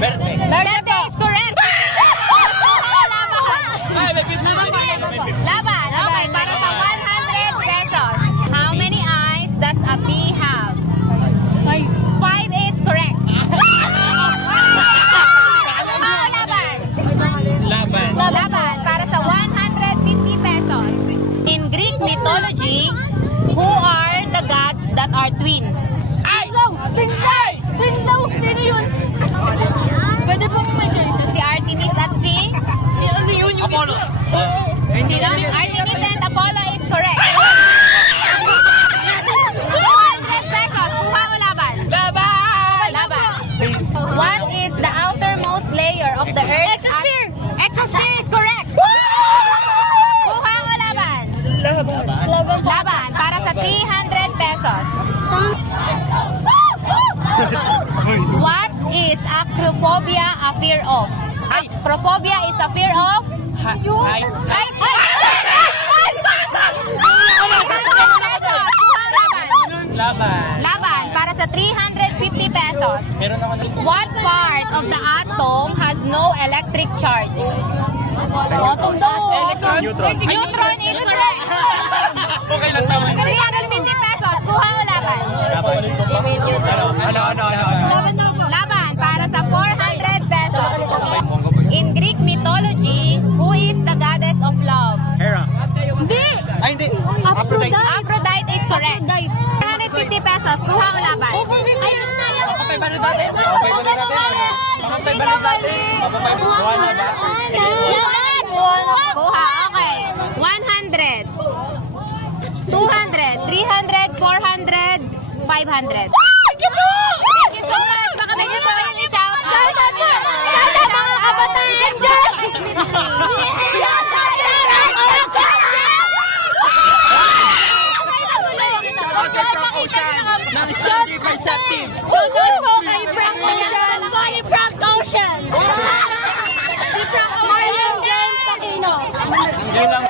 Verde is correct. Laban. Okay, para sa 100 pesos. How many eyes does a bee have? 5 is correct. Laban. Para sa 150 pesos. In Greek mythology, who are the gods that are twins? Twins daw! Sino yun? Pwede pong may choices. Si Artemis at si? Ano yun yung Apollo. Artemis and Apollo is correct. 200 pesos. Kuha o laban? Laban. What is the outermost layer of the Earth? Exosphere! Exosphere is correct. Kuha o laban? Laban. Para sa 300 pesos. What is acrophobia a fear of? Acrophobia is a fear of? Heights. Laban. Para sa 350 pesos. What part of the atom has no electric charge? Atom daw! Neutron is correct. Okay lang tama. 350 pesos. Kuha o laban? Laban. Para sa 400 pesos. In Greek mythology, who is the goddess of love? Hera. Hindi! Ay, hindi. Aphrodite is correct. 450 pesos. Kuha o laban? Kuha. Okay. 100. 200. 300. 400. 500. Thank you so much. Baka may gusto kayong i-shout. Shout out mga kabataan dyan! Yun lang.